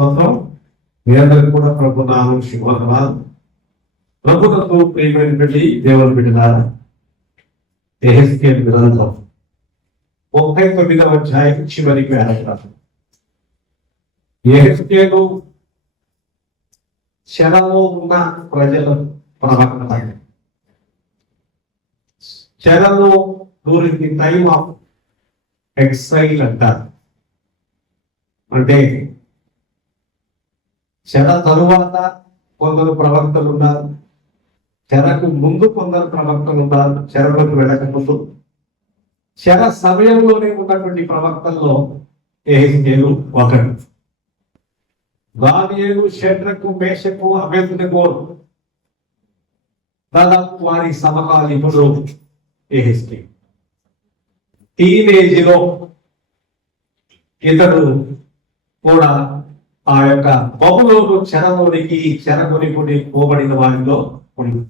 స్తోత్రం. మీ అందరికి కూడా ప్రభు నామం శుభవందనాలు. ప్రభుత్వంతో ప్రియమైనటువంటి దేవుని బిడ్డలారా, యెహెజ్కేలు గ్రంథం 39వ అధ్యాయం చివరికి వెళ్ళగలరు. యెహెజ్కేలు చెరలో ఉన్న ప్రజలు ప్రవక్త. చెరలో during the time of exhale అంటారు. అంటే చెర తరువాత కొందరు ప్రవక్తలు ఉన్నారు, చెరకు ముందు కొందరు ప్రవక్తలు ఉన్నారు, చెరలోకి వెళ్ళక ముందు. చెర సమయంలోనే ఉన్నటువంటి ప్రవక్తల్లో యెహెజ్కేలు ఒకడు. దానియేలు, షద్రకు, మేషకు, అబేద్నెగో దాదాపు వారి సమకాలీనుడు యెహెజ్కేలు. టీనేజ్ లో ఇతడు కూడా ఆ యొక్క బబులోను చెరలోనికి చెరగొని పోబడిన వారిలో ఉంది.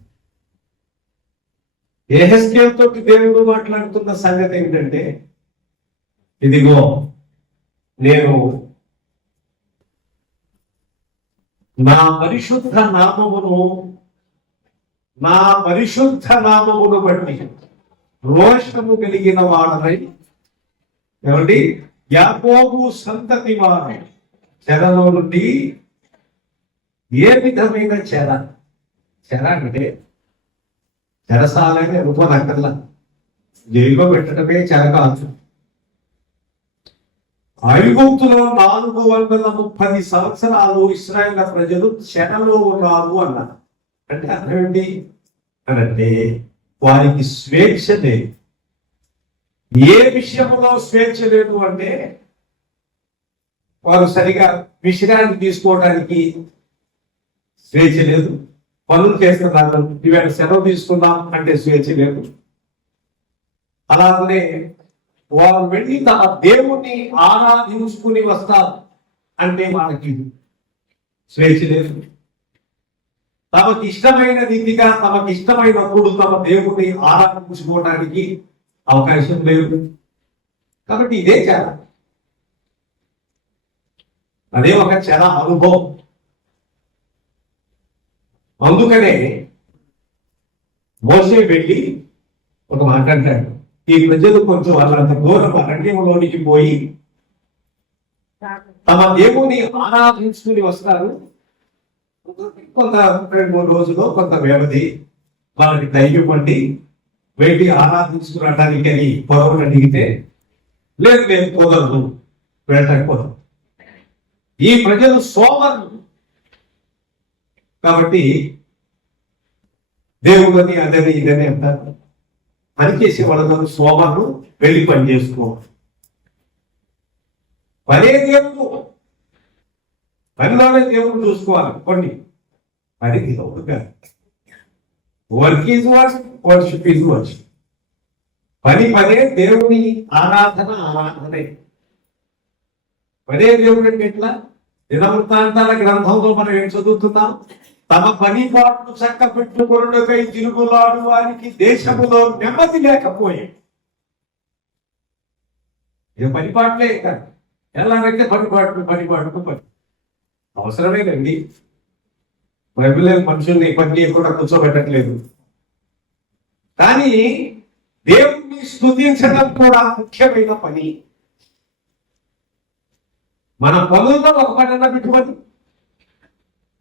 యెహెజ్కేలు తోటి దేవుడు మాట్లాడుతున్న సంగతి ఏంటంటే, ఇదిగో నేను నా పరిశుద్ధ నామమును బట్టి రోషము కలిగిన వాడనై, ఏమండి, యాకోబు సంతతి వారు చెరలో నుండి ఏ విధమైన చెర అంటే చెరసాలని అనుకోనక్కర్లా, జైల్లో పెట్టడమే చెర కాదు. ఐగుప్తులో 430 సంవత్సరాలు ఇశ్రాయేలు ప్రజలు చెరలో ఉన్నారు అన్నారు. అంటే అర్థం ఏంటి అంటే వారికి స్వేచ్ఛ లేదు. ఏ విషయంలో స్వేచ్ఛ లేదు అంటే, వారు సరిగా విశ్రాంతి తీసుకోవడానికి స్వేచ్ఛ లేదు, పనులు చేస్తున్నారు, ఇవాళ సెలవు తీసుకుందాం అంటే స్వేచ్ఛ లేదు. అలాగనే వారు వెళ్ళి తమ దేవుణ్ణి ఆరాధించుకుని వస్తారు అంటే వాళ్ళకి స్వేచ్ఛ లేదు. తమకి ఇష్టమైన రీతిగా తమకి ఇష్టమైనప్పుడు తమ దేవుణ్ణి ఆరాధించుకోవడానికి అవకాశం లేదు. కాబట్టి ఇదే చెర, అదే ఒక చెర అనుభవం. అందుకనే మోసే వెళ్ళి ఒక మాట అంటాడు, ఈ ప్రజలు కొంచెం వాళ్ళంత దూరం అరణ్యంలోనికి పోయి తమ దేవుని ఆరాధించుకుని వస్తారు, కొంత 2-3 రోజులు కొంత వ్యవధి వాళ్ళకి ధైర్యం పండి వెళ్ళి ఆరాధించుకునడానికి అని పొరవని అడిగితే, లేదు కుదరదు, వెళ్ళకపోదు. ఈ ప్రజలు సోమరు కాబట్టి దేవుని అదని ఇదని అంటారు. పనిచేసే వాళ్ళతో సోమరు, వెళ్ళి పని చేసుకోవాలి. పనే దేవుడు, పనిలోనే దేవుడు చూసుకోవాలి. కొన్ని పనికి work is work, worship is worship. పనే దేవుని ఆరాధనే. పనే దేవుడు అంటే ఎట్లా? దినవృత్తాంతాల గ్రంథంలో మనం ఏం చదువుతున్నాం? తమ పని పాటలు చక్క పెట్టుకొనుటకై తిరుగులాడు వారికి దేశములో నెమ్మది లేకపోయే. ఇది పనిపాట్లే కాదు. ఎలాగైతే పని అవసరమే కండి. బైబిల్ మనుషుల్ని పని చేయకుండా కూర్చోబెట్టట్లేదు. కానీ దేవుణ్ణి స్తుతించడం కూడా ముఖ్యమైన పని. మన పనుల్లో ఒక పని అన్న పెట్టుబడి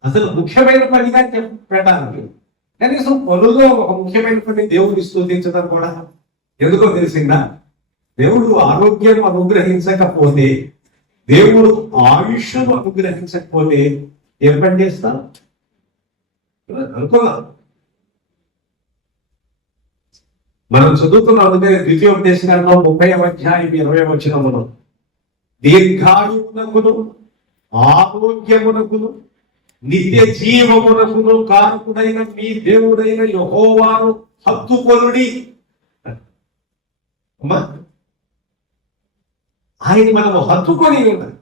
అసలు ముఖ్యమైన పనిగా పెట్టాలి. కనీసం పనుల్లో ఒక ముఖ్యమైన పని దేవుడిని స్తుతించడం కూడా. ఎందుకో తెలిసిందా? దేవుడు ఆరోగ్యం అనుగ్రహించకపోతే, దేవుడు ఆయుష్ను అనుగ్రహించకపోతే ఏం పని చేస్తా అనుకున్నా. మనం చదువుకున్నాం అందుకే ద్వితీయోపదేశకాండం 30వ అధ్యాయం 20వ వచనములో, దీర్ఘాయువునకును ఆరోగ్యమునకును నిత్య జీవమునకును కారకుడైన మీ దేవుడైన యెహోవాను హత్తుకొనుడి. ఆయన మనము హత్తుకొని ఉండాలి,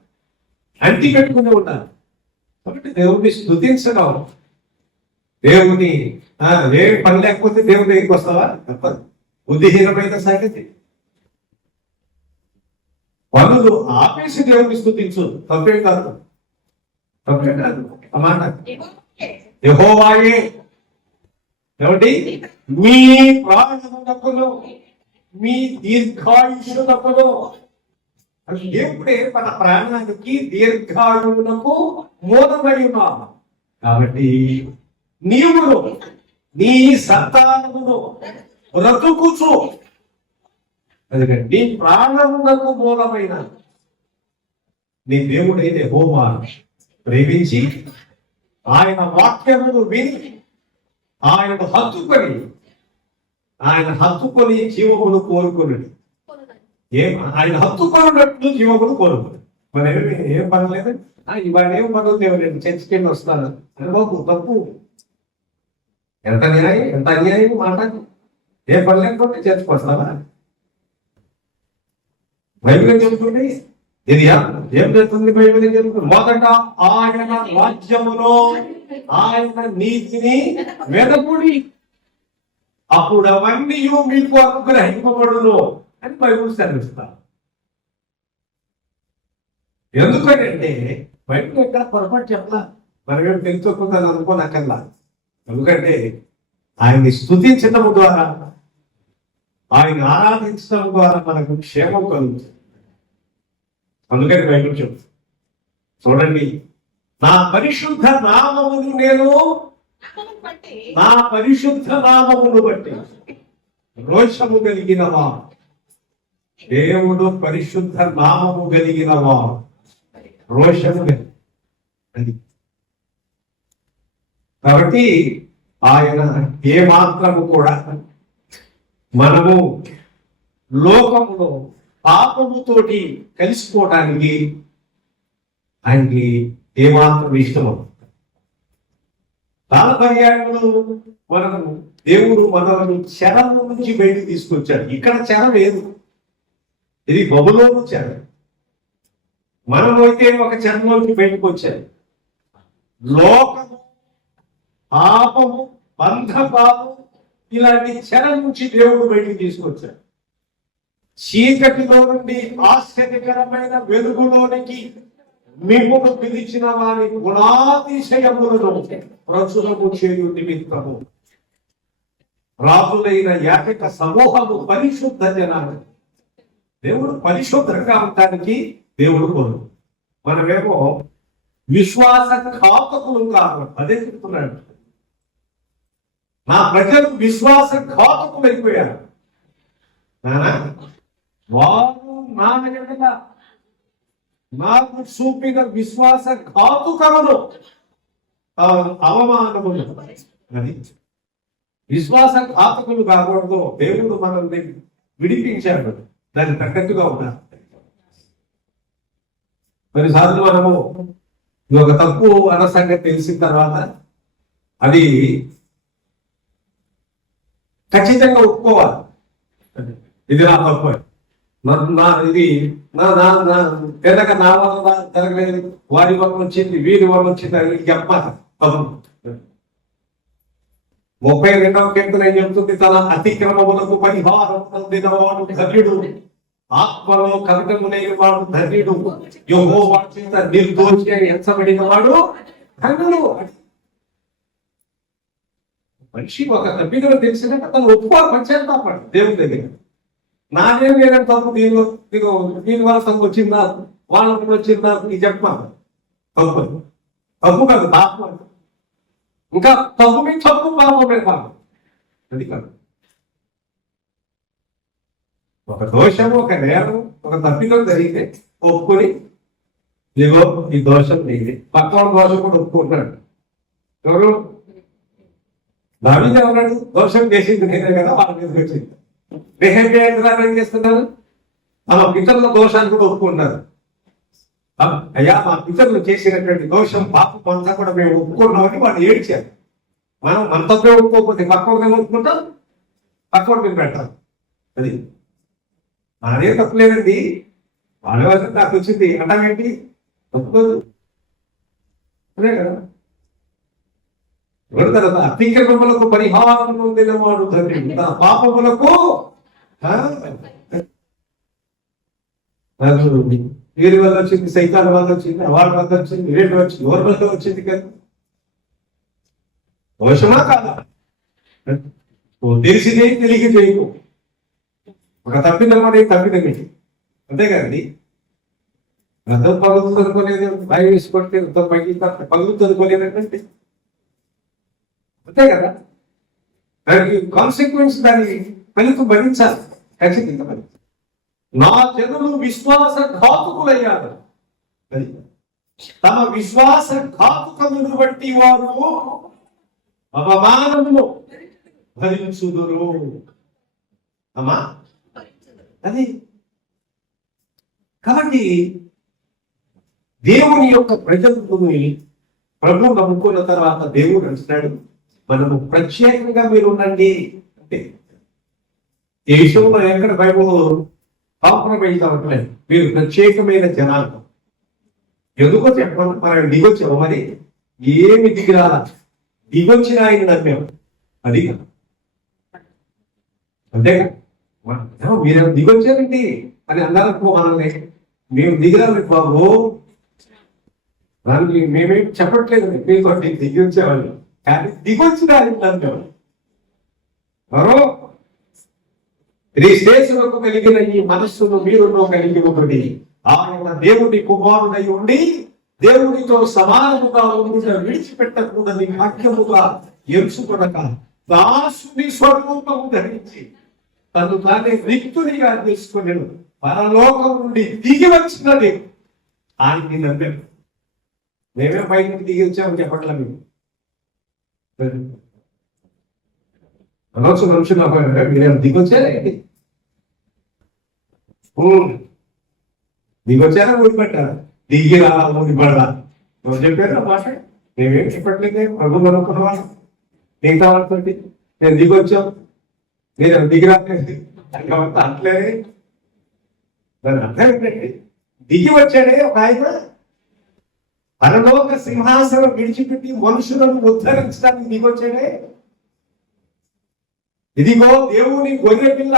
అంటి పెట్టుకుని ఉండాలి. కాబట్టి దేవుడిని స్తుతించడం, దేవుని ఏ పని లేకపోతే దేవుడి దగ్గరికి వస్తావా? తప్పదు. బుద్ధిహీనమైన సంగతి. పనులు ఆపేసి దేవుడిని స్తుతించు, తప్పేం కాదు. మాట యెహోవాయే ఏమిటి మీ ప్రాణమునకును మీ దీర్ఘాయుషునకును. దేవుడే మన ప్రాణానికి దీర్ఘాయువునకు మూలమై ఉన్నాము. కాబట్టి నీవును నీ సంతానమును బ్రతుకుచు, ఎందుకంటే నీ ప్రాణమునకు మూలమైన నీ దేవుడైతే యెహోవా ప్రేమించి ఆయన వాక్యమును విని ఆయన హత్తుకొని జీవమును కోరుకుని ఆయన హత్తుకున్నట్లు జీవమును కోరుకుని. మరి ఏం పర్లేదు, ఇవాళ ఏం పనులు దేవుడు చర్చికి వెళ్ళి వస్తాను అనుభవం తప్పు. ఎంత అన్యాయం మాట. ఏ పని లేకపోతే చర్చకు వస్తావా? బైబిల్ చెబుతుంది ఇది ఏం చేస్తుంది? బైబిల్ చెబుతుంది మొదట ఆయన రాజ్యములో ఆయన నీతిని వెదకుడి, అప్పుడు అవన్నీ మీకు అనుగ్రహింపబడును అని బైబిల్ సెలవిస్తా. ఎందుకంటే బైబిల్ ఎక్కడ పొరపాటు చెప్పలా, మనం తెలుసుకోకుండా అనుకోనక్కర్లా. ఎందుకంటే ఆయన్ని స్తుతించడం ద్వారా, ఆయన ఆరాధించడం ద్వారా మనకు క్షేమం కలుగుతుంది. అందుకని బైబిల్ చెప్తుంది చూడండి, నా పరిశుద్ధ నామమును బట్టి రోషము కలిగినవా. దేవుడు పరిశుద్ధ నామము కలిగినవా, రోషము కలిగి. కాబట్టి ఆయన ఏ మాత్రము కూడా మనము లోకములో పాపముతోటి కలిసిపోవడానికి ఆయనకి ఏమాత్రం ఇష్టము. చాలా పర్యాయములు మనము దేవుడు మనల్ని చెర నుంచి బయటికి తీసుకొచ్చాడు. ఇక్కడ చెర లేదు, ఇది బబులోను చెర. మనమైతే ఒక చెరలోకి బయటకు వచ్చాడు. లోకము, పాపము, బంధపాలు ఇలాంటి చెర నుంచి దేవుడు బయటికి తీసుకొచ్చాడు. చీకటిలో నుండి ఆశ్చర్యకరమైన వెలుగులోనికి మిమ్మును పిలిచిన వారి గుణాతిశయములను ప్రచురము చేయు నిమిత్తము రాజులైన యాజక సమూహము పరిశుద్ధ జనాలు. దేవుడు పరిశుద్ధంగా ఉండడానికి దేవుడు కోరు. మనమేమో విశ్వాస ఘాతకులు కాదు. అదే చెప్తున్నాడు, నా ప్రజలు విశ్వాస ఘాతకులు అయిపోయారు. వారు నాకు చూపిన విశ్వాస ఘాతుకములు అవమానములు. అది విశ్వాస ఘాతకులు కాకూడదు. దేవుడు మనల్ని విడిపించాడు, దాన్ని తగ్గట్టుగా ఉన్నారు. కొన్నిసార్లు మనము ఒక తప్పు అన్న సంగతి తెలిసిన తర్వాత అది ఖచ్చితంగా ఒప్పుకోవాలి. ఇది నా తప్పు, ఇది పెద్దగా నా వల్ల జరగలేదు, వారి వల్ల వచ్చింది, వీరి వల్ల వచ్చింది అని చెప్పాలి. 32వ కీర్తన ఏం చెప్తుంది? తన అతిక్రమములకు పరిహారం పొందినవాడు ధన్యుడు, ఆత్మలో కవితమునైన వాడు ధన్యుడు, యెహోవా చేత నిర్దోషి ఎంచబడిన వాడు ధన్యుడు. మనిషి ఒక తప్పిదం తెలిసినాక తను ఒప్పుకోవాలి, పశ్చాత్తాపడు దేవుని దగ్గర. నాదేం లేదని తప్పు, దీని వల్ల తప్పు వచ్చిందా, వాళ్ళకు వచ్చిందా నీకు చెప్పాలి. తప్పు కాదు, పాపం. ఇంకా తప్పు మీద తప్పు, పాపం మీద పాపం. అది కాదు. ఒక దోషము, ఒక నేరం, ఒక తప్పిదం జరిగితే ఒప్పుకొని ఇదిగో ఈ దోషం నీది, పక్కన దోషం కూడా ఒప్పుకుంటున్నాడు. ఎవరు? దావీదు ఉన్నాడు, దోషం చేసింది నేనే కదా, వాళ్ళ మీద వచ్చింది. నెహెమ్యా ఏం చేస్తున్నారు? తమ పితరుల దోషాన్ని కూడా ఒప్పుకున్నారు. అయ్యా, మా పితరులు చేసినటువంటి దోషం, పాపం అంతా కూడా మేము ఒప్పుకున్నామని వాళ్ళు ఏడ్చారు. మనం మన తప్పే ఒప్పుకోకపోతే పక్కన ఒప్పుకుంటాం, పక్కన మీద పెడతాం. అది నాదే తప్పు లేదండి, వాళ్ళ వల్ల నాకు వచ్చింది అంటామేంటి? తప్పుకోదు, అదే కదా. తర్వాత అతిక్రమములకు పరిహారం పొందినవాడు ధన్యుడు, తన పాపములకు వీరి వల్ల వచ్చింది, సైతాల వల్ల వచ్చింది, వాళ్ళ వల్ల వచ్చింది, వీటి వచ్చింది, ఎవరి వల్ల వచ్చింది కదా? దోషమా కాదా? తెలిసిందే తెలియ చేయకు. ఒక తప్పిదం అనేది తప్పిదమే, అంతే కదండి. రథం పగులుతుంది అనుకోలేదు, భయ వేసుకుంటే రథం పగులుతుంది అనుకోలేదంటే అంతే కదా. దానికి కాన్సిక్వెన్స్, దాని ఫలితం భరించాలి ఖచ్చితంగా. మరి నా జనులు విశ్వాస ఘాతుకులయ్యారు, తమ విశ్వాస ఘాతుకమును బట్టి వారు అవమానమును భరించుదురు. అమ్మా అది కాబట్టి దేవుని యొక్క ప్రజలని ప్రభు నమ్ముకున్న తర్వాత దేవుడు అంటున్నాడు, మనము ప్రత్యేకంగా మీరు ఉండండి అంటే. ఈ విషయంలో ఎక్కడ బైబుల్ కాంప్రమైజ్ అవ్వట్లేదు. మీరు ప్రత్యేకమైన జనాలు ఎందుకో చెప్పడం, మనం దిగొచ్చాము. మరి ఏమి దిగిరాల, దిగొచ్చిన ఆయన నమ్మాము, అది అంతేగా. మీరు దిగొచ్చారండి అని అన్నారనుకో మనల్ని, మేము దిగిరాలి బాబు, దానికి మేమేం చెప్పట్లేదు, మీతో దిగి వచ్చేవాళ్ళు, కానీ దిగొచ్చిన ఆయన నమ్మాము. మరో క్రీస్తేసులకు కలిగిన ఈ మనస్సును మీరులో కలిగి ఒకటి, ఆయన దేవుడి కుమారుడై ఉండి దేవుడితో సమానముగా ఉండుట విడిచిపెట్టకూడని వాక్యముగా ఎంచుకొనక దాసుని స్వరూపము ధరించి తను తానే రిక్తునిగా చేసుకుని పరలోకం నుండి దిగి వచ్చినది ఆయన్ని నమ్మాము. మేమే బయటకు దిగి వచ్చామని చెప్పట్లా మేము. మీరు దిగొచ్చారా, దిగొచ్చారా ఊడిపట్టారా? దిగిరా ఊడిపడరా ఎవరు చెప్పారు మాట? మేమేం చెప్పట్లేదే, ప్రభు అనుకున్న వాళ్ళు మిగతా వాళ్ళతో నేను దిగొచ్చాం, నేను దిగిరా అంటలేదే. దాని అర్థం ఏంటంటే, దిగి వచ్చాడే ఒక ఆయన పరలోక సింహాసనం విడిచిపెట్టి మనుషులను ఉద్ధరించడానికి దిగొచ్చాడే. ఇదిగో దేవుని గొర్రె పిల్ల,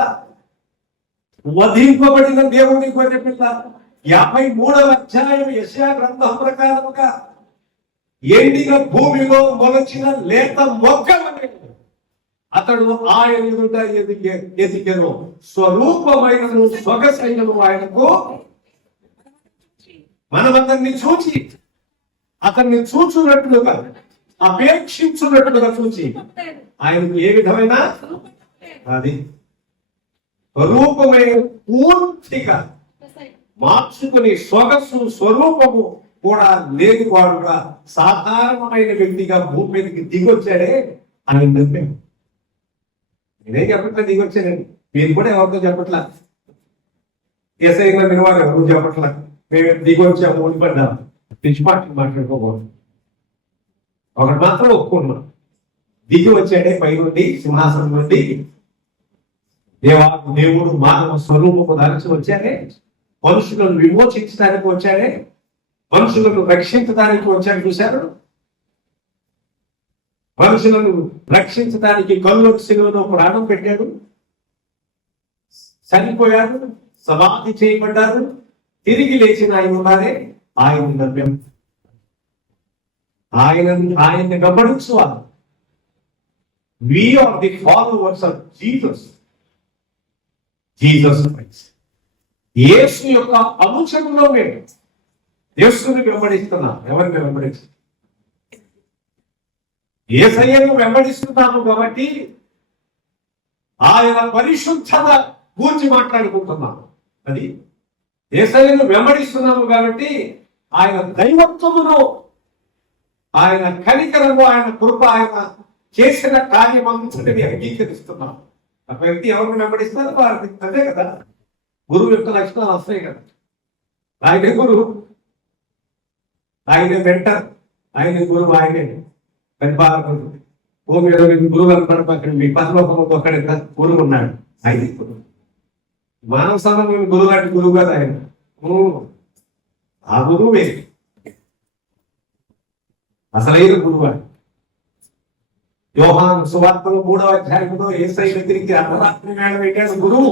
వధింపబడిన దేవుని గొర్రె పిల్ల. 53వ అధ్యాయం యెషయా గ్రంథం ప్రకారముగా ఎండిన భూమిలో మొలచిన లేత మొక్కలనే అతడు ఆయన ఎదుట ఎదిగెను. స్వరూపమైనను సొగసైనను ఆయనకు. మనమందరినీ చూచి అతన్ని చూచున్నట్లుగా, అపేక్షించున్నట్లుగా చూచి ఆయనకు ఏ విధమైన అది స్వరూపమైన పూర్తిగా మార్చుకుని సొగసు స్వరూపము కూడా లేని వాడుగా సాధారణమైన వ్యక్తిగా భూమి మీదకి దిగొచ్చాడే అని నమ్మాము. నేనే చెప్పట్లా దిగొచ్చానండి, మీరు కూడా ఎవరితో చెప్పట్లా. ఎస్ఐ నమ్మిన వారు ఎవరు చెప్పట్లా. మేము దిగొచ్చాము, ఊడిపడ్డాము, పిచ్చి మాటలు మాట్లాడుకోకూడదు. ఒకటి మాత్రం ఒప్పుకున్నాం, దిగి వచ్చాడే పై నుండి సింహాసనం నుండి దేవుడు మానవ స్వరూపము ధరించి వచ్చాడే, మనుషులను విమోచించడానికి వచ్చాడే, మనుషులను రక్షించడానికి వచ్చాడు. చూశారు, మనుషులను రక్షించడానికి కల్లుకు శిలువలో ప్రాణం పెట్టాడు, చనిపోయాడు, సమాధి చేయబడ్డారు, తిరిగి లేచిన ఆయన ఉన్నారే. ఆయన నమ్మాం, ఆయన్ని గమనించువారు. We are the followers of Jesus. Jesus Christ. యేసు యొక్క అనుచరులో మేము యేసుని వెంబడిస్తున్నాం. ఎవరిని వెంబడిస్తున్నాం? యేసయ్యను వెంబడిస్తున్నాము కాబట్టి ఆయన పరిశుద్ధత గురించి మాట్లాడుకుంటున్నాము. అది యేసయ్యను వెంబడిస్తున్నాము కాబట్టి ఆయన దైవత్వమును, ఆయన కనికరము, ఆయన కృప, ఆయన చేసిన కార్యమంతటిని అంగీకరిస్తున్నాం. ఒక వ్యక్తి ఎవరిని వెంబడిస్తారో వారికి అదే కదా గురువు యొక్క లక్షణాలు వస్తాయి కదా. ఆయనే గురువు, ఆయనే మెంటర్, ఆయనే గురువు, ఆయనే పరిపాలకుడు. భూమి మీద గురువు అనుకోవడం, మీ పరలోకము ఒక్కడే గురువు ఉన్నాడు, ఆయనే గురువు. మానవ సమయంలో గురువు లాంటి గురువు కదా ఆయన. ఆ గురువే అసలైన గురువు. యోహాను సువార్తలో 3వ అధ్యాయంలో యేసయ్య దగ్గరికి అర్ధరాత్రి వేళ పెట్టాడు గురువు.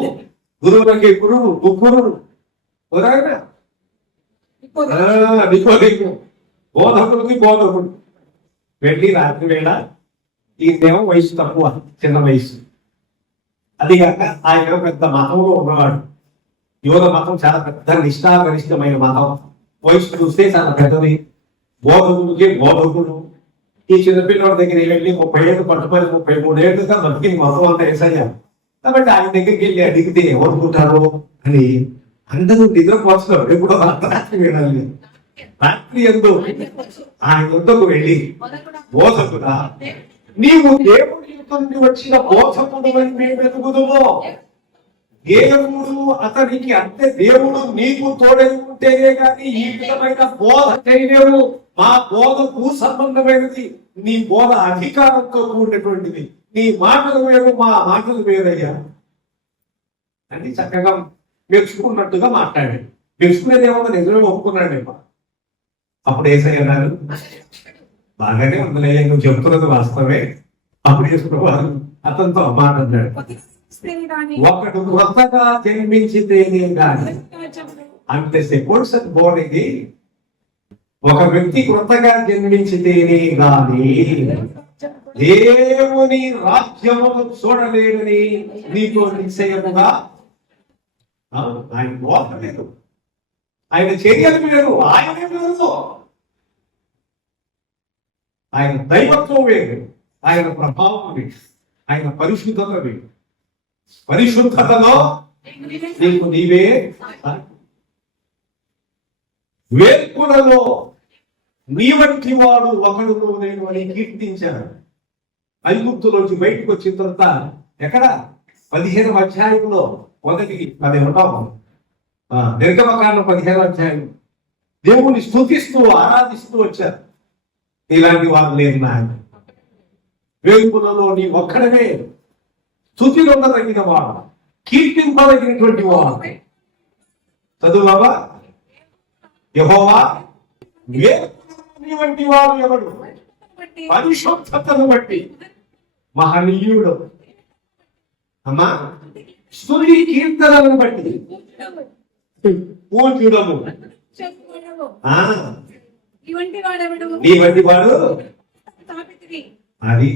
గురువులకి గురువు, ముగ్గురు. నికోదేము బోధకుడికి బోధకుడు వెళ్ళి రాత్రి వేళ ఈయనేమో వయసు తక్కువ, చిన్న వయసు. అది కాక ఆయన పెద్ద మతంలో ఉన్నవాడు. యోగ మతం చాలా పెద్ద నిష్ఠాగరిష్టమైన మతం. వయసు చూస్తే చాలా పెద్దది. బోధకుడికి బోధకుడు. ఈ చిన్నపిల్లల దగ్గర వెళ్ళి 30 ఏళ్ళు పట్టుకొని 33 ఏళ్ళుగా బతికి మతం అంతా వేసయ్యారు. కాబట్టి ఆయన దగ్గరికి వెళ్ళి అడిగితే ఏమనుకుంటారు అని అందరూ నిద్రపోతున్నారు. ఎప్పుడో రాత్రి వెళ్ళాలి. రాత్రి ఎందు ఆయన వద్దకు వెళ్ళి, బోధకుడా, నీవు దేవుడి యుద్ధ నుండి వచ్చిన బోధకుడు అని మేము ఎదుగుదుమో. దేవుడు అతనికి అంటే దేవుడు నీకు తోడై ఉంటేనే కానీ ఈ విధమైన బోధ చేయలేవు. మా బోధకు సంబంధమైనది. నీ బోధ అధికారంతో కూడినటువంటిది. నీ మాటలు వేరు, మా మాటలు వేరయ్యా అని చక్కగా మెచ్చుకున్నట్టుగా మాట్లాడాడు. మెచ్చుకునేదేమో నిజమే ఒప్పుకున్నాడేమో. అప్పుడు ఏసయ్య అన్నారు, బాగానే ఉందిలే, నువ్వు చెప్తున్నది వాస్తవమే. అప్పుడు వేసుకున్నవారు అతనితో మాట అన్నాడు, ఒకడు కొత్తగా జన్మించితేనే గాని అంటే సెకండ్స్ బోర్డుకి ఒక వ్యక్తి కొత్తగా జన్మించితేనే గాని దేవుని రాజ్యము చూడలేడని నీకు నిశ్చయముగా. ఆయన బోధ లేదు, ఆయన చర్యలు వేరు, ఆయనే వేరు. ఆయన దైవత్వం వేరు, ఆయన ప్రభావం వేరు, ఆయన పరిశుద్ధత వేరు. పరిశుద్ధతలో నీకు నీవే వేర్పులలో నీ వంటి వాడు ఒకడు నేను అని కీర్తించాను. ఐగుప్తులోంచి బయటకు వచ్చిన తర్వాత ఎక్కడ 15వ అధ్యాయంలో మొదటి 10 ఉంటాము. నిర్గమకాండం 15వ అధ్యాయం దేవుని స్తుతిస్తూ ఆరాధిస్తూ వచ్చారు. ఇలాంటి వారు లేరు నాయన. వేర్పులలో నీ ఒక్కడమే స్తుతిలో తగిన వాడు, కీర్తింపదగినటువంటి వాడు. చదువులావా, యెహోవా నీ వంటి వాడు ఎవడు? పరిశుద్ధతను బట్టి మహనీయుడు. అమ్మా, స్తుతి కీర్తనలను బట్టి పూజ్యుడము. నీ వంటి వాడు అది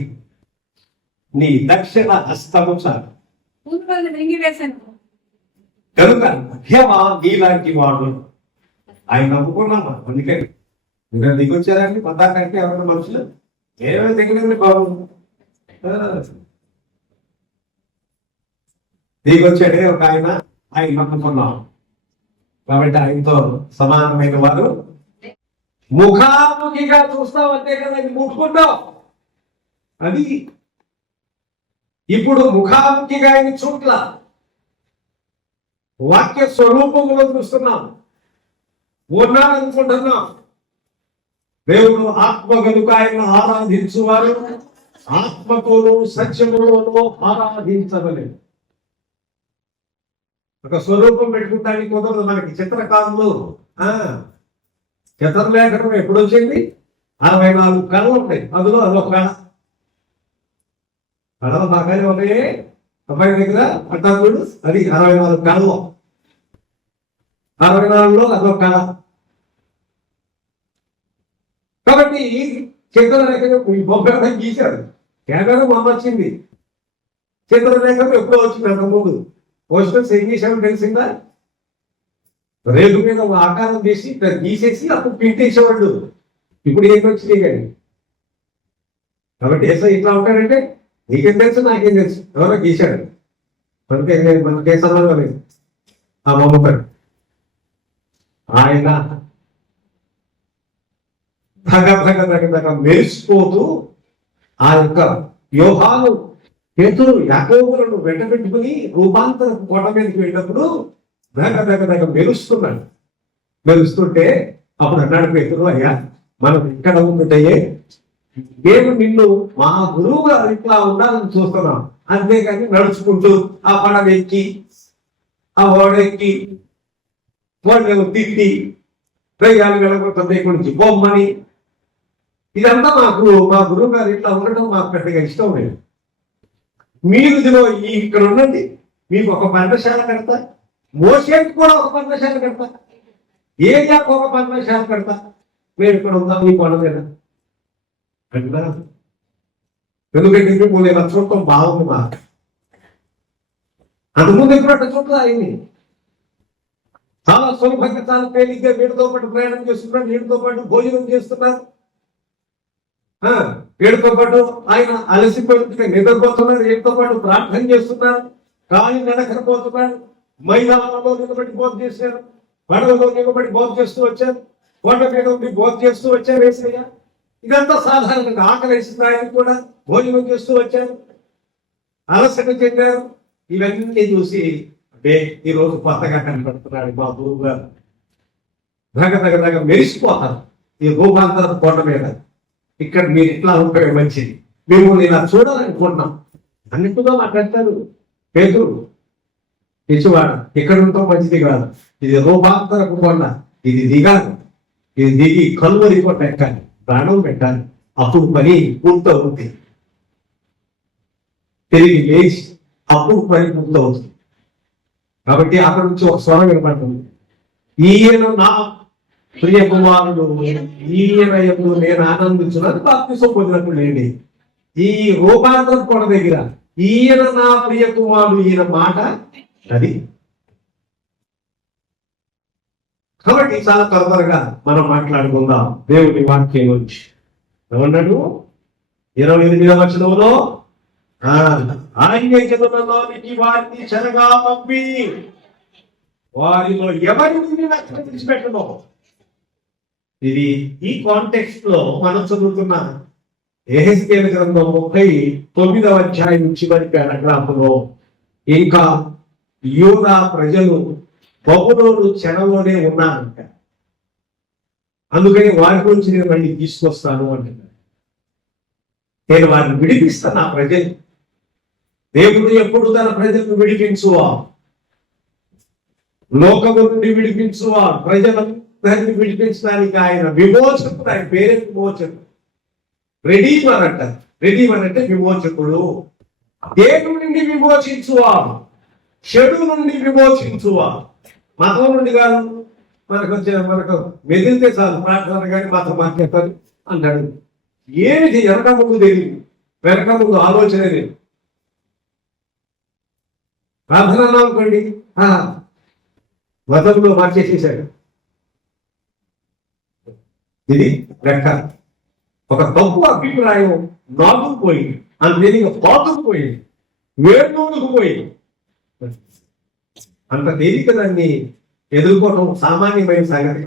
నీ దక్షిణ హస్తము సార్. కనుక మధ్యమా నీలాంటి వాడు ఆయన నమ్ముకున్నాను. అందుకని మీరు దిగొచ్చారండి పద్దాకంటే ఎవరైనా మనుషులు ఏమైనా దిగలేదు బాబు. దిగొచ్చాడే ఒక ఆయన నమ్ముకున్నాం. కాబట్టి ఆయనతో సమానమైన వారు ముఖాముఖిగా చూస్తాం అంతే కదా, ముట్టుకుంటాం. అది ఇప్పుడు ముఖాముఖిగా ఆయన చూట్ల వాక్య స్వరూపంలో చూస్తున్నాం, ఉన్నాడనుకుంటున్నాం. దేవుడు ఆత్మ కనుక ఆయన ఆరాధించువారు ఆత్మతోనూ సత్యములోనూ ఆరాధించవలేదు. ఒక స్వరూపం పెట్టుకుంటానికి కుదరదు మనకి. చిత్రకారులు చిత్రలేఖనం ఎప్పుడు వచ్చింది? 64 కళలు ఉంటాయి, అందులో అదొక కళ. కళలు బాగానే ఉంటాయి. అబ్బాయి దగ్గర అంటారు, అది 64 కళలు. 64లో అదొక కళ. కాబట్టి చిత్రలేఖనం బొమ్మగా గీశారు. కెమెరా మొన్న వచ్చింది. చిత్రలేఖనం ఎప్పుడో వచ్చింది అంతకుముందు. పోస్టర్స్ ఏం చేసామని తెలిసిందా? రేపు మీద ఒక ఆకారం చేసి గీసేసి అప్పుడు పింటేసేవాళ్ళు. ఇప్పుడు ఏం వచ్చినాయి కానీ. కాబట్టి ఇట్లా ఉంటాడంటే నీకేం తెలుసు, నాకేం తెలుసు, ఎవరో గీశాడు. మనకే సంబంధం లేదు ఆ బొమ్మపై. ఆయన దగ్గర మెరిసిపోతూ ఆ యొక్క యోహాను పేతురు యాకోబులను వెంటబెట్టుకుని రూపాంతర కోట మీదకి వెళ్ళినప్పుడు దగ్గర మెరుస్తున్నాడు. మెరుస్తుంటే అప్పుడు అన్నాడు పేతురు, అయ్యా మనం ఇక్కడ ఉంటుంటాయే, మేము నిన్ను మా గురువుగా ఇట్లా ఉండాలని చూస్తున్నాం, అంతేగాని నడుచుకుంటూ ఆ పడవ ఎక్కి ఆ ఓడెక్కి వాళ్ళు తిట్టి ప్రయోగాలు వెళ్ళకుండా నుంచి బొమ్మని ఇదంతా మా గురువు గారు ఇట్లా ఉండటం మాకు పెద్దగా ఇష్టం లేదు. మీరు ఇదిగో ఇక్కడ ఉండండి, మీకు ఒక పర్ణశాల కడతా, మోసేకి కూడా ఒక పర్ణశాల కడతా. ఏరియా ఒక పర్మశాల పెడతా, మేము ఇక్కడ ఉందాం ఈ కొండ మీద అంటున్నా. ఎందుకంటే నేను చూడటం బాగుంది మాకు. అంతకుముందు ఎప్పుడు అట్లా చూడదా అయింది. చాలా సులభంగా చాలా తేలిగ్గా వీడితో పాటు ప్రయాణం చేస్తున్నారు, వీడితో పాటు భోజనం చేస్తున్నారు, వీడితో పాటు ఆయన అలసిపోయి నిద్రపోతున్నారు, వీడితో పాటు ప్రార్థన చేస్తున్నారు, కానీ నడకపోతున్నారు, మైదానంలో నిలబడి బోధ చేశారు, పడవలో నిలబడి బోధ చేస్తూ వచ్చారు, కొండ మీద ఉండి బోధ చేస్తూ వచ్చారు. వేసయ్య ఇదంతా సాధారణంగా ఆకలి వేసిన ఆయన కూడా భోజనం చేస్తూ వచ్చారు, అలసట చెందారు. ఇవన్నీ చూసి అంటే ఈరోజు కొత్తగా కనపడుతున్నాడు మా గురువు గారు. దగ్గర మెరిసిపోతారు ఈ రూపాంతర కొండ మీద. ఇక్కడ మీరు ఇట్లా ఉంటే మంచిది, మేము ఇలా చూడాలనుకుంటున్నాం అన్నింటిగా మాట్లాడతారు. పేదరు పిచ్చివాడ ఇక్కడ ఉంటాం మంచిది కాదు, ఇది రూపాంతరపు కొండ, ఇది దిగాలి, ఇది దిగి కలువరి కొండ ఎక్కాలి, ప్రాణం పెట్టాలి, అప్పుడు పని పూర్తవుతుంది. తిరిగి లేచి అప్పుడు పని పూర్తవుతుంది. కాబట్టి అక్కడ నుంచి ఒక స్వరం వినపడుతుంది, ఈయన నా ప్రియ కుమారుడు, ఈయన ఎప్పుడు నేను ఆనందించున్నది బాప్తిసం పొందినప్పుడు లేండి. ఈ రూపాంతరం కొండ దగ్గర ఈయన నా ప్రియ కుమారుడు, ఈయన మాట అది. కాబట్టి చాలా త్వరగా మనం మాట్లాడుకుందాం దేవుని వాక్యం గురించి. ఏమన్నాడు 28వ వచనంలో, ఆయనలోనికి వారిని చెరగా పంపి వారిలో ఎవరిని విడిచిపెట్టను. ఇది ఈ కాంటెక్స్ట్ లో మనం చదువుతున్న యెహెజ్కేలు గ్రంథం 39వ అధ్యాయం చివరి పారాగ్రాఫ్లో ఇంకా యూదా ప్రజలు బబులోను చెరలోనే ఉన్నారంట. అందుకని వారి గురించి నేను మళ్ళీ తీసుకొస్తాను అంటున్నాను. నేను వారిని విడిపిస్తాను. ఆ ప్రజలు, దేవుడు ఎప్పుడు తన ప్రజలను విడిపించువా, లోకము నుండి విడిపించువా, ప్రజలందరినీ విడిపించడానికి ఆయన విమోచకుడు. ఆయన పేరే విమోచకుడు, రెడీమర్ అంట. రెడీమర్ అంటే విమోచకుడు. దేవుడి నుండి విమోచించువా, చెడు నుండి విమోచించువా. మతం నుండి కాదు, మనకు మెదిలితే చాలు ప్రార్థన కానీ మతం మాట్లాడతారు అన్నాడు. ఏమిటి వెనక ముందు తెలియదు, వెనక ముందు ఆలోచన లేదు. ప్రార్థన అనుకోండి, మతంలో మార్చేసేసాడు. ఇది లెక్క. ఒక తప్పు అభిప్రాయం నాటుకుపోయింది, అందుకని పాతుకుపోయింది, వేడుకుపోయింది. అంత తేలిక దాన్ని ఎదుర్కోవడం సామాన్యమైన సంగతి.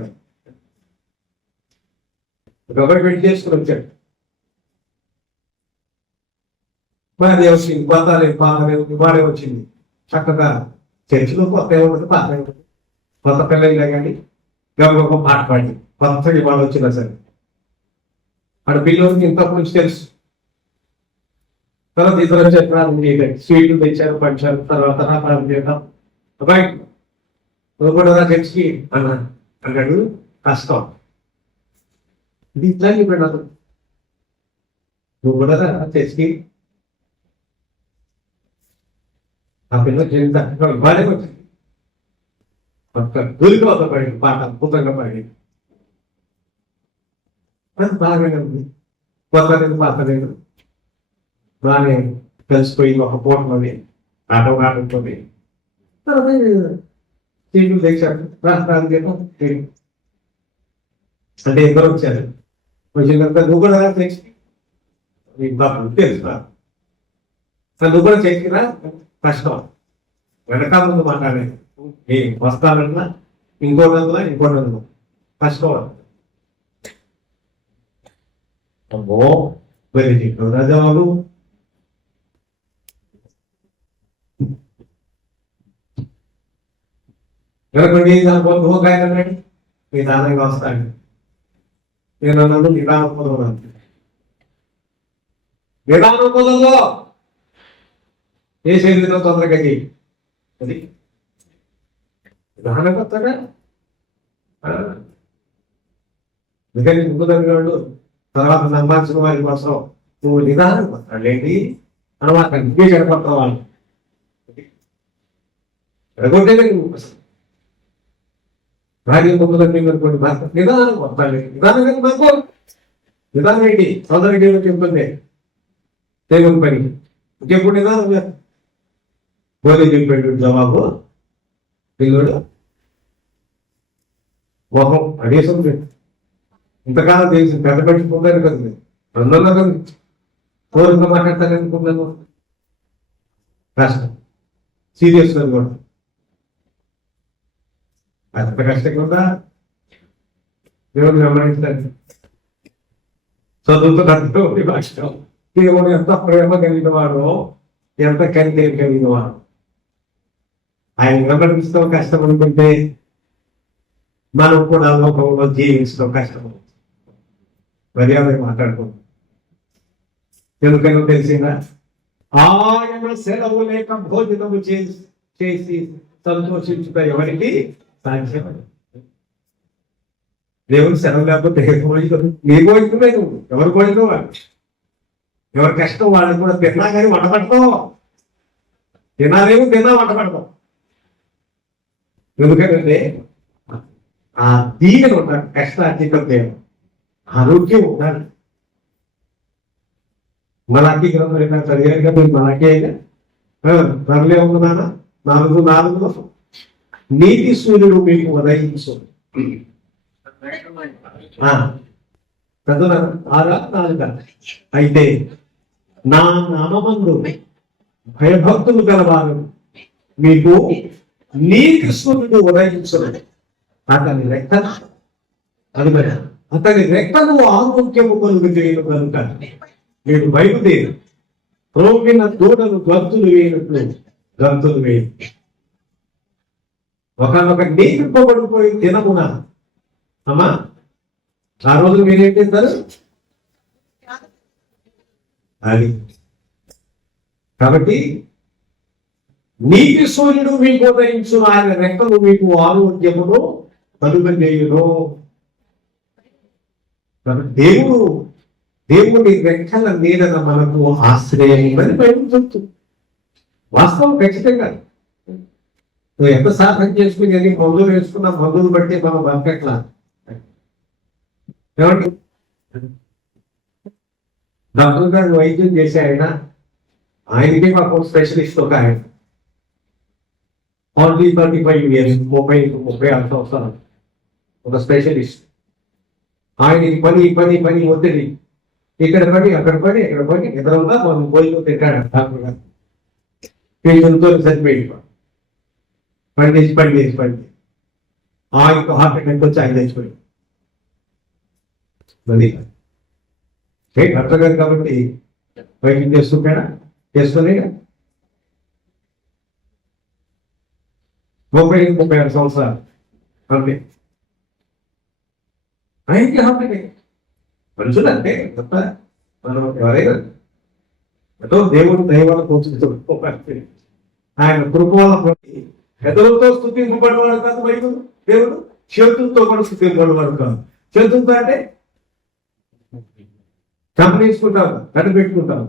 ఒకటి పెళ్లి చేసుకుని వచ్చాడు, మరి వచ్చింది, ఇవాడే వచ్చింది. చక్కగా చర్చిలో కొత్త ఏముంటుంది, పాత ఏముంటుంది, కొత్త పిల్లలు కానీ గొప్ప పాట పాడి కొత్త ఇవాళ వచ్చినా సరే ఆడ పిల్లలకి ఇంతకు నుంచి తెలుసు. తర్వాత ఇతర చెప్పారు, స్వీట్లు తెచ్చారు, పంచారు. తర్వాత చేద్దాం, అబ్బాయి నువ్వు కూడా చర్చికి అన్నాడు. కష్టం ఇది ఇట్లా చెప్పాడు, నువ్వు కూడా చర్చికి. ఆ పిల్లలు బాగానే వచ్చింది, దొరికిపోత పడింది, పాట అద్భుతంగా పడింది, బాగానే ఉంది. కొత్త లేదు పాత లేదు, బాగానే కలిసిపోయి ఒక పూటలోనే ఆటపోయి తర్వాత సీట్లు తెచ్చారు. అంటే ఇద్దరు వచ్చారు. వచ్చిన తర్వాత నువ్వు కూడా తెచ్చి తెలుసు, నువ్వు కూడా చేసినా కష్టం. వెనకాల ముందు మాట్లాడేది, వస్తానన్నా ఇంకోటి కష్టం. అమ్మో మరి రాజావాళ్ళు వెనకండి దాని బంధువుకాయన అన్నాడు, నిదానంగా వస్తాడు. నేను అన్నాను నిదానం పొందన్నాను, నిదానం పొందో ఏ శరీరం తొందరగా చేయి. అది నిదానంగా వస్తాడా. ఎందుకంటే ముందు తగ్గాడు, తర్వాత సంపాదించిన వారి కోసం నువ్వు నిదానం వస్తాడు ఏంటి అనమాట. ఇంకే చెడపడతావు వాళ్ళు ఎడగొట్టే నువ్వు. భార్య ముందులన్నీ అనుకోండి భర్త నిదానం వస్తాడు నిదానంగా మనకు నిదానం ఏంటి సోదరుడి చెప్తుంది దేవుని పని ఇంకెప్పుడు నిదానం పోతే చెప్పాడు జవాబు పిల్లడు మొహం అడేసం ఇంతకాలం తెలిసి పెద్ద మనిషి పొందారు కదా అందరిలో కదా పూర్వంగా మాట్లాడతాను కష్టం సీరియస్ కూడా అంత కష్టంగా ఉందా దేవుని గమనించండి చదువుతున్నట్టు కష్టం దేవుడు ఎంత ప్రేమ కలిగిన వాడు ఎంత కనికరం కలిగిన వాడు ఆయన గమనించడం కష్టం అనుకుంటే మనం కూడా లోకంలో జీవించడం కష్టం మర్యాద మాట్లాడుకుంటాం ఎందుకనో తెలిసిందా ఆయన సెలవు లేక భోజనము చేసి సంతోషించుట ఎవరికి సాధ్యం దేవుని సెలవు లేకపోతే నీ భోజనమే నువ్వు ఎవరు భోజనం వాళ్ళు ఎవరి కష్టం వాళ్ళని కూడా తిన్నా కానీ వంట పడతావు తినాలేమో తిన్నా వంట పడతాం ఎందుకంటే ఆ దీవెన ఉండాలి కష్టాతీతం దేవం ఆరోగ్యం ఉండాలి మలాఖీ గ్రంథం ఏమైనా చదివారు కదా మీరు మలాఖీ అయినా ధరలే ఉందా 4:4 నీతి సూర్యుడు మీకు ఉదయించు చదువు 6:4 అయితే నా నామందు భయభక్తులు గలవారు మీకు నీతి సూర్యుడు ఉదయించు అతని రెక్కను అది మరి అతని రెక్కను ఆరోగ్యము కలుగు చేయను కనుక మీరు బయలుదేరు రోగిన దూడలు గంతులు వేయనట్లు గంతులు వేయను ఒకనొక నీటిపోబడిపోయి తినమున అమ్మా ఆ రోజు మీరేం చేస్తారు అది కాబట్టి నీతి సూర్యుడు మీకు ఉదయించు ఆయన రెక్కలు మీకు ఆరోగ్యమును కలుగజేయును దేవుని రెక్కల నీడన మనకు ఆశ్రయమని బయటకు చెప్తుంది వాస్తవం ఖచ్చితంగా నువ్వు ఎంత సాధన చేసుకుని మందులు వేసుకున్న మందులు బట్టి మనం బతకట్లా ఏమంటే డాక్టర్ గారు వైద్యం చేసే ఆయనకి మాకు స్పెషలిస్ట్ ఒక ఆయన ఓన్లీ 35 years 36 సంవత్సరాలు ఒక స్పెషలిస్ట్ ఆయనకి పని ఒత్తిడి ఇక్కడ పని అక్కడ పని ఎక్కడ పని ఎదురుగా మనం భోజనం తింటాడు డాక్టర్ గారు పేషెంట్తో చనిపోయింది పని ఆయనకు హార్ట్ అటాక్ వచ్చి ఆయన చచ్చిపోయింది మరి డాక్టర్ గారు కాబట్టి వైద్యం చేస్తుంటాడా చేస్తూనేగా 36 సంవత్సరాలు అంటే ఆయనకి హార్ట్ అటాక్ మనుషులు అంటే తప్ప మనం ఎవరైనా ఎంతో దేవుడు దైవాల పోతుంది ఆయన కృపల పెదవులతో స్థుతింపబడివాడు కాదు బైబుల్ దేవుడు చేతులతో కూడా స్థుతింపబడివాడు కాదు చేతులతో అంటే చంపేసుకుంటాం కనిపెట్టుకుంటాం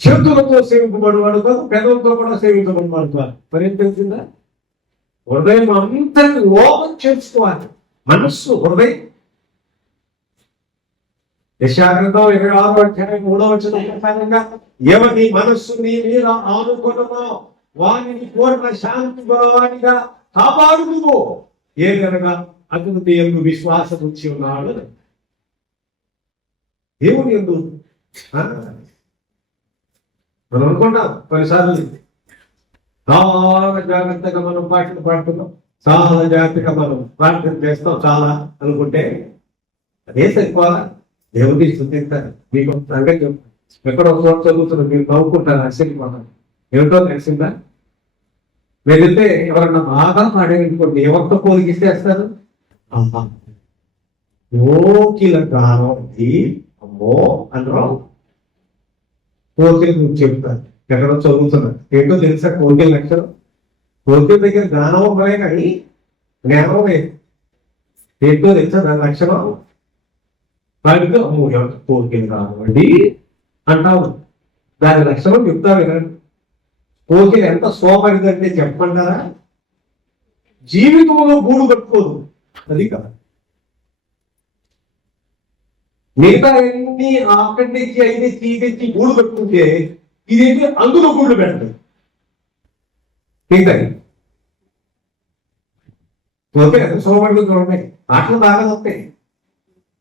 చేతులతో సేవింపబడివాడు కాదు పెదవులతో కూడా సేవించబడివాడు కాదు మరి ఏం తెలిసిందా హృదయం అంతటి లోపం చేసుకోవాలి మనస్సు హృదయం యశాగ్రంథం 26:3 ఎవరి మనస్సు నీ మీద ఆనుకున్నదో వారిని పూర్ణ శాంతి గొడవానిగా కాపాడుదువో ఏదనగా అతను దేవుడు విశ్వాసం ఉంచి ఉన్నాడు దేవుడు ఎందు మనం అనుకుంటాం కొన్నిసార్లు చాలా జాగ్రత్తగా మనం పాటలు పాడుతున్నాం చాలా జాగ్రత్తగా మనం ప్రార్థన చేస్తాం చాలా అనుకుంటే అదే సరిపోదా దేవుడి స్థుతిస్తారు మీకు సంగతి ఎక్కడో చోట చదువుతున్నారు మీరు నవ్వుకుంటారు ఆశ్చర్యపోతారు ఏమిటో తెలిసిందా మీరు వెళ్తే ఎవరన్నా బాగా పాడేనుకోండి ఎవరితో పోలికిస్తేస్తారు ఓకిల గానం అమ్మో అనరా కోకిల గురించి చెప్తారు ఎక్కడో చదువుతున్నారు ఏంటో తెలుసా కోకిల లక్షణం కోకిల దగ్గర గానం అవ్వలే కానీ జ్ఞానం ఏంటో తెలుసా దాని లక్షణం వాడితో అమ్మో ఎవరికి కోకిల కానివ్వండి అంటావు దాని లక్షణం చెప్తావు వినండి కోకిల ఎంత సోమరిదంటే చెప్పమంటారా జీవితంలో గూడు కట్టుకోదు. అది కాదు. మిగతా అన్ని అక్కడి నుంచి ఐదెచ్చి ఇదెచ్చి గూడు కట్టుకుంటే ఇదేంటి అందులో గూళ్ళు పెడతాయి. మిగతా ఓకే, సోమవాళ్ళు చూడండి, ఆటలు బాగా వస్తాయి.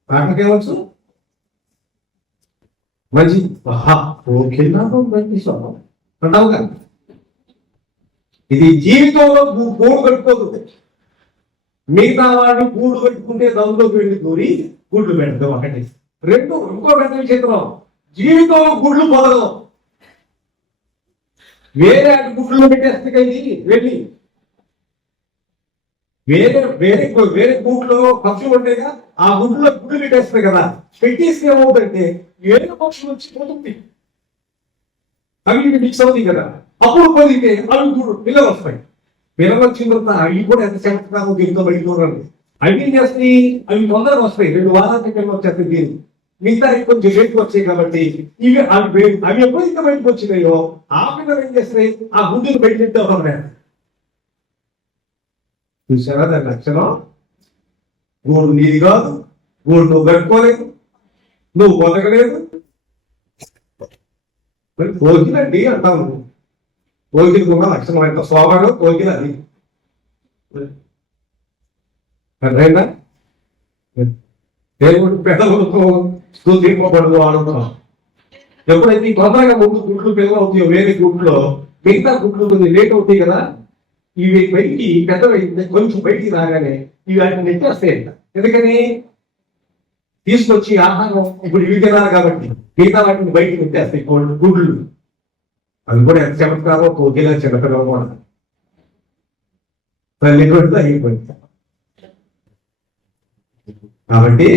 ఆటలకి ఏమవచ్చు మంచి ఓకే మంచి సోమం అంటావు కదా. ఇది జీవితంలో గూడు కట్టుకోదు. మిగతా వాడు గూడు కట్టుకుంటే దానిలోకి వెళ్ళి దూరి గూడ్లు పెడతాం ఒకటి. రెండు, ఇంకో పెద్ద విషయం, జీవితంలో గుడ్లు పొదగదు. వేరే గుడ్లు పెట్టేస్తే ఇది వెళ్ళి వేరే వేరే వేరే గూట్లో పక్షులు ఉంటాయిగా, ఆ గుడ్లో గుడ్లు పెట్టేస్తాయి కదా. పెట్టేస్తే ఏమవుతుందంటే వేరే పక్షులు వచ్చి పోతుంది, అవి మిక్స్ అవుతాయి కదా. అప్పుడు పొదిగితే అవి గుడ్లు పిల్లలు వస్తాయి. పిల్లలు వచ్చిన తర్వాత అవి కూడా ఎంత చెప్తామో దీంతో బయట చూడండి. అవి ఏం చేస్తాయి, అవి తొందరగా వస్తాయి, 2 వారాల పిల్లలు వచ్చేస్తాయి. దీన్ని మిగతా కొంచెం లేట్కి వచ్చాయి కాబట్టి ఇవి అవి ఎప్పుడు ఇంకా బయటకు వచ్చినాయో ఆ పిల్లలు ఏం చేస్తాయి, ఆ గుడ్డును బయట తింటే చూసారా దాని లక్షణం. గూడు నీది కాదు, గూడు నువ్వు కట్టుకోలేదు, నువ్వు బతకలేదు. మరి కోకిలండి అంటావు. కోకిలకు ఉన్న లక్షణం ఎంత స్వభావం, కోకిల అది. అర్థమైందా? దేవుడు పెద్దలతో స్తుతింపబడు అనుకున్నాం. ఎప్పుడైతే తొందరగా ముందు గుడ్లు పిల్లలు అవుతాయో వేరే గుడ్లో, మిగతా గుడ్లు కొంచెం లేట్ అవుతాయి కదా, ఇవి బయటికి పెద్ద కొంచెం బయటికి రాగానే ఇవి వాటిని నెట్టేస్తాయంట. ఎందుకని తీసుకొచ్చి ఆహారం ఇప్పుడు ఇవి తినాలి కాబట్టి మిగతా వాటిని బయటికి నెట్టేస్తాయి గుడ్లు. అది కూడా ఎంత చమత్కారో కోకిలా చిన్నపిల్లలు కూడా తల్లి కూడా అయిపోయింది. కాబట్టి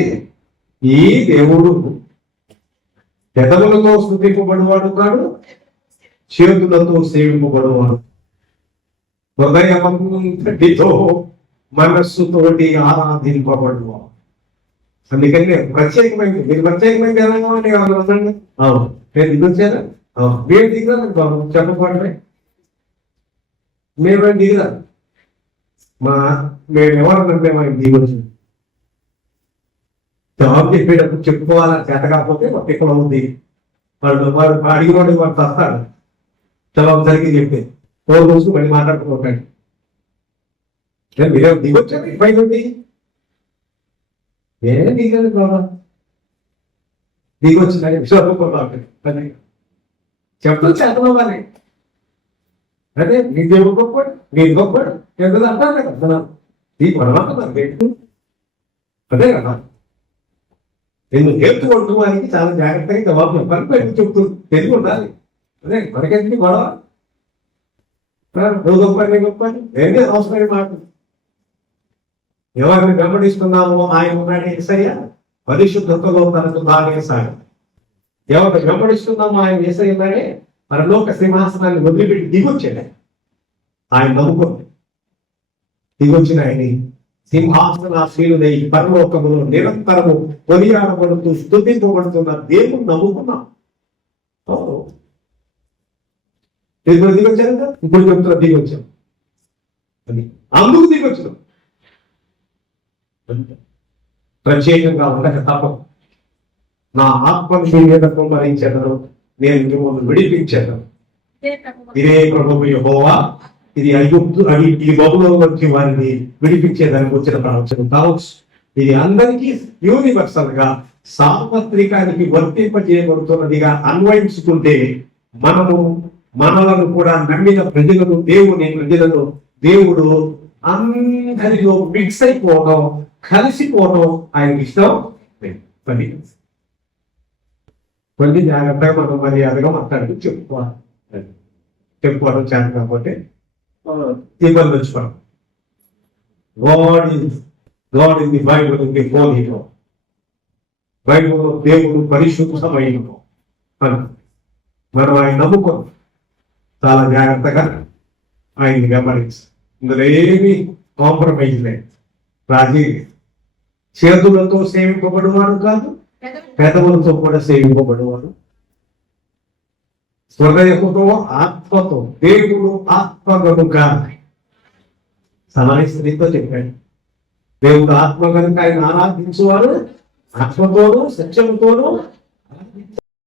ఈ దేవుడు పెదవులతో స్తుతింపబడువాడు కాడు, చేతులతో సేవింపబడువాడు. హృదయంతో మనస్సుతోటి ఆరాధింపబడువాడు. అందుకని ప్రత్యేకమైంది. మీరు ప్రత్యేకమైన తెలంగాణ అవును నేను దిగొచ్చారా? మేము దిగురా చెప్పబడే మేమేం దిగురా. మేము ఎవరన్నా మేము ఆయన దిగొచ్చు. జవాబు చెప్పేటప్పుడు చెప్పుకోవాలని చేత కాకపోతే ఒక ఇక్కడ ఉంది. వాడు అడిగిన వాడు వస్తాడు జవాబు సరిగ్గా చెప్పే రోజు మళ్ళీ మాట్లాడుకుంటాడు. మీరే దిగొచ్చారు పైన నేనే దిగలేదు బాబా, దిగొచ్చిందని విశ్వాసం చెప్తాను చేతలోవాలి. అదే నీ దేవుడు గొప్పడు, నేను గొప్పడు ఎందుకు అంటారు కదా. నీ పడమంటున్నారు పెట్టు అదే కదా. నేను నేర్చుకుంటూ వారికి చాలా జాగ్రత్తగా జవాబు చెప్పాలి, బయట చెప్తూ తెలివి ఉండాలి. అదే మనకెందుకు గొడవ, నువ్వు గొప్ప నేను గొప్ప నేనే అవసరమైన మాట. ఎవరిని వెంబడిస్తున్నామో ఆయన ఉన్నాడు యేసయ్య, పరిశుద్ధతలో తనకు దాగేశాడు. ఎవరిని వెంబడిస్తున్నామో ఆయన యేసయ్య ఉన్నాడే, పరలోక సింహాసనాన్ని వదిలిపెట్టి దిగొచ్చాడు. ఆయన నమ్ముకోండి, దిగొచ్చిన ఆయన సింహాసనాశీలుడై పరలోకములో నిరంతరము కొనియాడబడుతూ స్తుతింపబడుతున్న దేవుడు నమ్ముకున్నాం. దిగొచ్చారు కదా, ఇప్పుడు చెప్తున్నా దిగొచ్చాం అని. అందుకు దిగొచ్చినాం. ప్రత్యేకంగా ఉండక తప్ప నా ఆత్మను మీ మీద కుమ్మరించెదను, నేను మిమ్మల్ని విడిపించాను. ఇదే ప్రభువు యెహోవా, ఇది ఈ బబులోను వచ్చి వారిని విడిపించేదానికి వచ్చిన ప్రవచనం కావచ్చు. ఇది అందరికీ యూనివర్సల్ గా సార్వత్రికానికి వర్తింపజేయబడుతున్నదిగా అన్వయించుకుంటే మనలను కూడా నమ్మిన ప్రజలను దేవుడు అందరిలో మిక్స్ అయిపోవడం, కలిసిపోవడం ఆయనకి ఇష్టం. కొన్ని జాగ్రత్తగా మనం మర్యాదగా మాట్లాడుతూ చెప్పుకోవడం చేత కాకపోతే ఇబ్బంది వచ్చుకోవడం. God in the Bible in the Holy Land. Bible దేవుడు పరిశుద్ధమైన మనం ఆయన నమ్ముకోం, చాలా జాగ్రత్తగా ఆయన్ని గమనించాలి. ఇందులో ఏమి కాంప్రమైజ్ లేదు, రాజీ. చేతులతో సేవింపబడువాడు కాదు, పెదవులతో కూడా సేవింపబడువాడు. హృదయముతో ఆత్మతో, దేవుడు ఆత్మ కనుక సనాయి స్త్రీతో చెప్పాడు, దేవుడు ఆత్మ కనుక ఆయన ఆరాధించువారు ఆత్మతోనూ సత్యముతోనూ